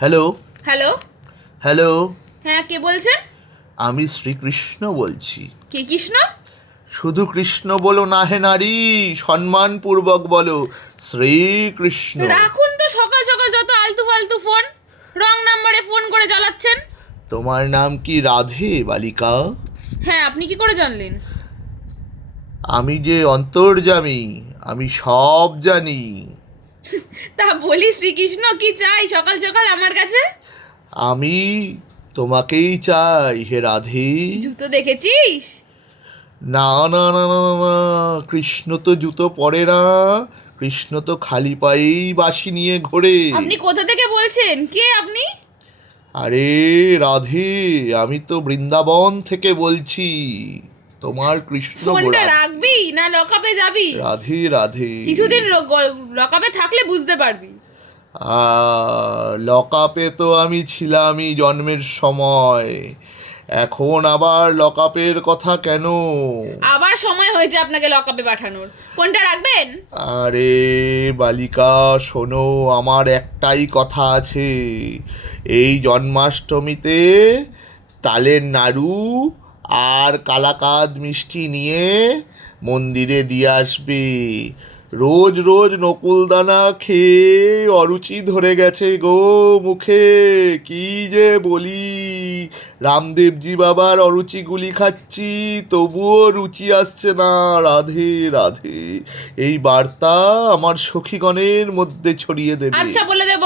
Hello. Hello. Hello. হ্যাঁ, কে বলছেন? আমি শ্রীকৃষ্ণ বলছি। কে কৃষ্ণ? শুধু কৃষ্ণ বলো না হে নারী, সম্মানপূর্বক বলো শ্রীকৃষ্ণ। রাখুন তো সকাল সকাল যত আলতু ফালতু ফোন। রং নাম্বারে ফোন করে জ্বালাচ্ছেন। তোমার নাম কি রাধে বালিকা? হ্যাঁ, আপনি কি করে জানলেন? আমি যে অন্তর্যামী, আমি সব জানি। তা বলি শ্রীকৃষ্ণ, কি চাই সকাল সকাল আমার কাছে? আমি তোমাকেই চাই হে রাধে। জুতো দেখেছিস? না না না না না না, কৃষ্ণ তো জুতো পরে না। কৃষ্ণ তো খালি পায়েই বাঁশি নিয়ে ঘোরে। আপনি কোথা থেকে বলছেন? কে আপনি? আরে রাধে, আমি তো বৃন্দাবন থেকে বলছি। তোমার কৃষ্ণ ফোনটা রাধে। রাখবি না লকআপে যাবি? রাধে রাধে। কিছুদিন লকআপে থাকলে বুঝতে পারবি। লকআপে তো আমি ছিলামই জন্মের সময়। এখন আবার লকআপের কথা কেন? আবার সময় হয়েছে আপনাকে লকআপে পাঠানোর। ফোনটা রাখবেন? আরে বালিকা, শোনো, আমার একটাই কথা আছে। এই জন্মাষ্টমীতে তালের নাড়ু আর কালাকাঁদ মিষ্টি নিয়ে মন্দিরে দিয়ে আসবে। রোজ রোজ নকুলদানা খেয়ে অরুচি ধরে গেছে গো মুখে। কি যে বলি, রামদেবজি বাবার অরুচিগুলি খাচ্ছি, তবুও রুচি আসছে না। রাধে রাধে, এই বার্তা আমার সখীগণের মধ্যে ছড়িয়ে দেবে। আচ্ছা, বলে দেব।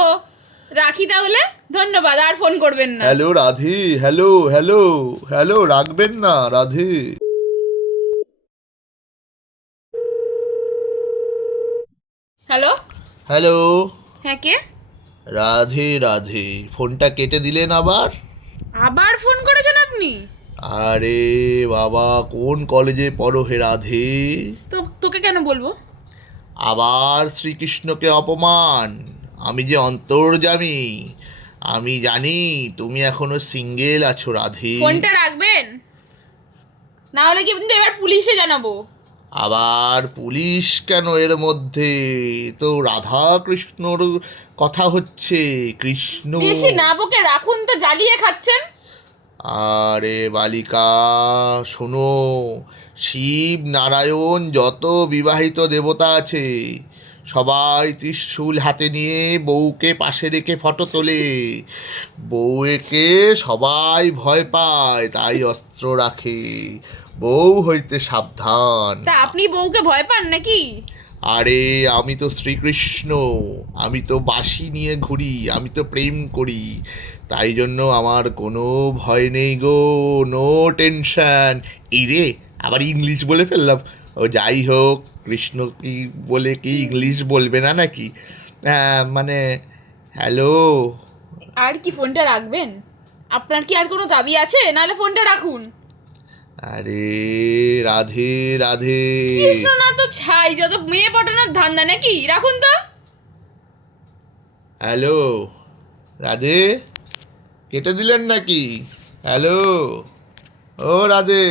রাখি তাহলে। ধন্যবাদ, আর ফোন করবেন না। Hello Radhe, hello hello hello, রাখবেন না রাধে। হ্যালো। হ্যালো। হ্যাঁ, কে? রাধে রাধে, ফোনটা কেটে দিলেন আবার? আবার ফোন করেছেন আপনি? আরে বাবা, কোন কলেজে পড়ো হে রাধে? তো তোকে কেন বলবো? আবার শ্রীকৃষ্ণকে অপমান। আমি যে অন্তর্যামী, আমি জানি তুমি এখনো সিঙ্গেল আছো রাধে। ফোনটা রাখবেন, না হলে কিন্তু এবার পুলিশে জানাবো। আবার পুলিশ কেন এর মধ্যে? তো রাধা কৃষ্ণর কথা হচ্ছে, কৃষ্ণ। বেশি না বকে রাখুন তো, জ্বালিয়ে খাচ্ছেন। আরে বালিকা, শোনো, শিব নারায়ণ যত বিবাহিত দেবতা আছে সবাই ত্রিশূল হাতে নিয়ে বউকে পাশে রেখে ফটো তোলে। বউকে সবাই ভয় পায়, তাই অস্ত্র রাখে। বউ হইতে সাবধান। তা আপনি বউকে ভয় পান নাকি? আরে আমি তো শ্রীকৃষ্ণ, আমি তো বাঁশি নিয়ে ঘুরি, আমি তো প্রেম করি। তাই জন্য আমার কোনো ভয় নেই গো, নো টেনশন। এই রে, আবার ইংলিশ বলে ফেললাম। ও যাই হোক, কৃষ্ণ কি বলে কি ইংলিশ বলবে না নাকি? মানে হ্যালো। আর কি ফোনটা রাখবেন? আপনার কি আর কোনো দাবি আছে, নাহলে ফোনটা রাখুন। আরে রাধে রাধে। কৃষ্ণ না তো ছাই, যত মেয়ে পটানোর ধান্দা নাকি। রাখুন তো। হ্যালো রাধে, কেটে দিলেন নাকি? হ্যালো, ও রাধে।